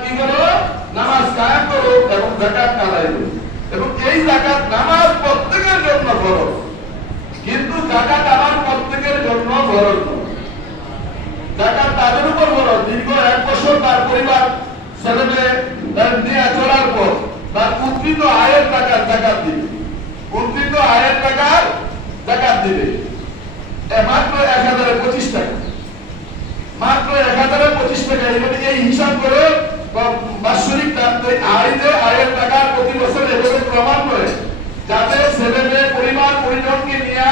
কি করো? নামাজ কায়েম করো এবং যাকাত আদায় করো। এবং এই যাকাত নামাজ প্রত্যেকের জন্য ফরজ, কিন্তু যাকাত আমার প্রত্যেকের জন্য ফরজ নয়। যাকাত তাদের উপর ফরজ দীর্ঘ 1 বছর তার পরিবার ছেলে মেয়ে নিয়ে চলার পর তার উদ্ধৃত আয়ের টাকার যাকাত দিবে, উদ্ধৃত আয়ের টাকার যাকাত দিবে। মাত্র 1025 টাকা, মাত্র 1025 টাকা। এভাবে এই হিসাব করে বাৎসরিক আয়ের টাকার প্রতি বছর এভাবে প্রমাণ করে যাতে ছেলে মেয়ে পরিবার পরিজনকে নিয়ে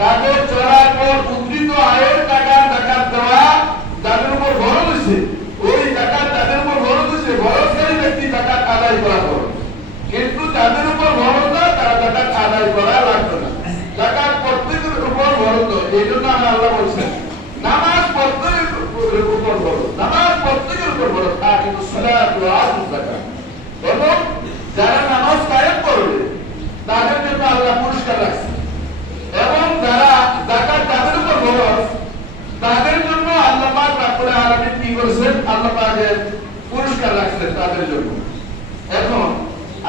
তাদের চলার পর উদ্ধৃত আয়ের টাকার যাকাত দেওয়া যাদের উপর ফরজ হয়েছে, ওই যাকাত যাদের উপর ফরজ হয়েছে ফরজকারী ব্যক্তি যাকাত আদায় করা ফরজ, কিন্তু যাদের উপর ফরজ না তারা যাকাত আদায় করা লাগবে না। যাকাত প্রত্যেকের উপর ফরজ। এই জন্য আল্লাহ বলছেন নামাজ প্রত্যেকের উপর ফরজ, নামাজ প্রত্যেকের উপর ফরজ। কিন্তু সালাত ওয়া যাকাত, এবং যারা নামাজ কায়েম করবে তাদের জন্য আল্লাহ পুরস্কার রাখছে, এবং যারা যাকাত যাদের উপর ফরজ তাদের জন্য আল্লাহ পাক রব্বুল আলামিন কি করেছেন? আল্লাহ পাকের পুরস্কার রাখছেন তাদের জন্য। এখন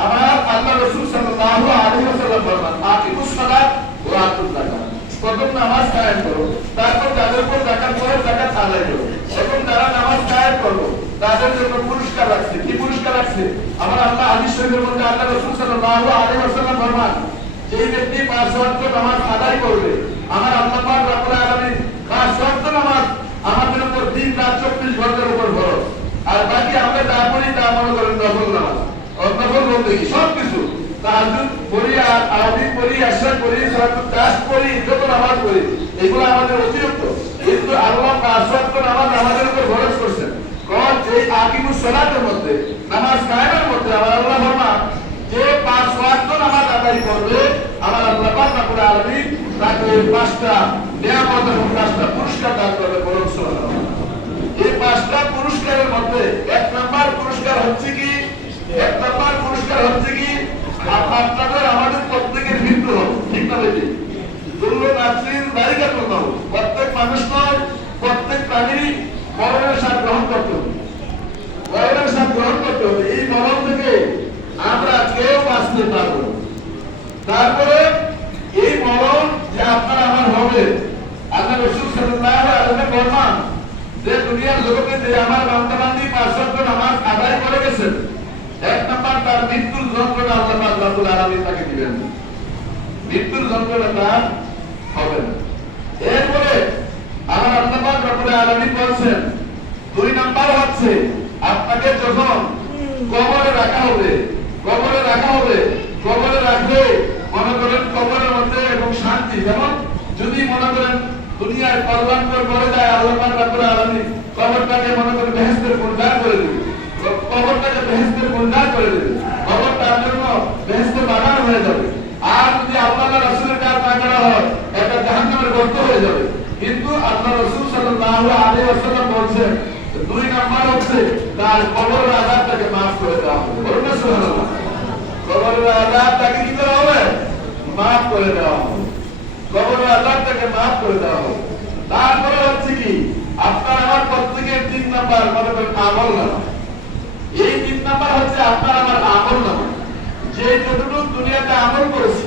আমার আল্লাহ রাসূল সাল্লাল্লাহু আলাইহি ওয়াসাল্লাম ফরমান আকিমুস সালাত ওয়া আতুজ যাকাত, প্রথম নামাজ কায়েম করো, তারপর যাদের উপর যাকাত ফরজ যাকাত আদায় করো, এবং যারা নামাজ কায়েম করো তাদের জন্য পুরস্কার রাখছে। কি পুরস্কার রাখছে? আমার আল্লাহ হাদিস শরীফের মধ্যে আল্লাহ রাসূল সাল্লাল্লাহু আলাইহি ওয়াসাল্লাম ফরমান যেই ব্যক্তি 5 ওয়াক্ত নামাজ আদায় করবে আমার আল্লাহ পাক রব্বুল আলামিন 5 ওয়াক্ত নামাজ আমাদের উপর দিন রাত 24 ঘন্টার উপর ফরজ, আর বাকি আমরা যা পড়ি তা মনে করেন নফল নামাজ, নফল বলতে কি সবকিছু তাহাজ্জুদ পড়ি, আর আরবি পড়ি, ইশরাক পড়ি, সালাতুল তাস পড়ি, যত নামাজ পড়ি এগুলো আমাদের অতিরিক্ত, কিন্তু আল্লাহ 5 ওয়াক্ত নামাজ আমাদের উপর ফরজ করেছেন। কোন যে আকিমুস সালাতের মধ্যে নামাজ কায়েমের মধ্যে আমার আল্লাহ ফরমান যে 5 ওয়াক্ত নামাজ আদায় করবে আমার আল্লাহ পাক রব্বুল আলামিন তাকে 5টা নিয়ামত এবং 5টা পুরস্কার দান করবে। বলুন সুবহানাল্লাহ। এই 5টা পুরস্কারের মধ্যে 1 নাম্বার পুরস্কার হচ্ছে কি? 1 নাম্বার পুরস্কার হচ্ছে কি? আপনাদের আমাদের প্রত্যেকের মৃত্যু হবে, ঠিক না বেশি? দুর্লভ নাফসির দায়িকাতুল মাউত, প্রত্যেক মানুষ নয় প্রত্যেক প্রাণীরই মরণের স্বাদ গ্রহণ করতে হবে, মরণের স্বাদ গ্রহণ করতে হবে। এই মরণ থেকে আমরা কেউ বাঁচতে পারবো না। তারপরে এই মরণ যে আপনার আমার হবে, আল্লাহ রাসূল সাল্লাল্লাহু আলাইহি ওয়াসাল্লাম ফরমান যে দুনিয়ার জগতে যে আমার বান্দা বান্দি 5 ওয়াক্ত নামাজ আদায় করে গেছেন, 1 নাম্বার তার মৃত্যুর যন্ত্রণা আল্লাহ পাক রব্বুল আলামিন তাকে দিবেন না, মৃত্যুর যন্ত্রণা তার হবে না। এরপরে আমার আল্লাহ পাক রব্বুল আলামিন বলেন 2 নাম্বার হচ্ছে আপনাকে যখন কবরে রাখা হবে, কবরে রাখা হবে, কবরে রাখলে মনে করেন কবরের মধ্যে এবং শান্তি, যেমন যদি মনে করেন দুনিয়ার কল্যাণকর করে যায় আল্লাহ পাক রব্বুল আলামিন কবরটাকে মনে করেন বেহেশতের কোণার করে দিবে, কবরটাকে বেহেশতের কোণার করে দিবে, কবর তার জন্য বেহেশতের বাগান হয়ে যাবে। আর যদি আল্লাহ রাসূলের কাজ না করা হয় এটা জাহান্নামের গর্ত হয়ে যাবে। কিন্তু আল্লাহ রাসূল সাল্লাল্লাহু আলাইহি ওয়াসাল্লাম বলেছেন 2 নাম্বার হচ্ছে তার কবরের আযাবটাকে maaf করে দেওয়া হবে। বলুন না সুবহানাল্লাহ। কবরের আযাবটাকে কি করা হবে? maaf করে দেওয়া হবে, কবরের আযাবটাকে maaf করে দেওয়া হবে। তারপরে হচ্ছে কি আপনার আমার প্রত্যেকের 3 নাম্বার মনে করেন আমলনামা। এই 3 নাম্বার হচ্ছে আপনার আমার আমলনামা, যে যতটুকু দুনিয়াতে আমল করেছি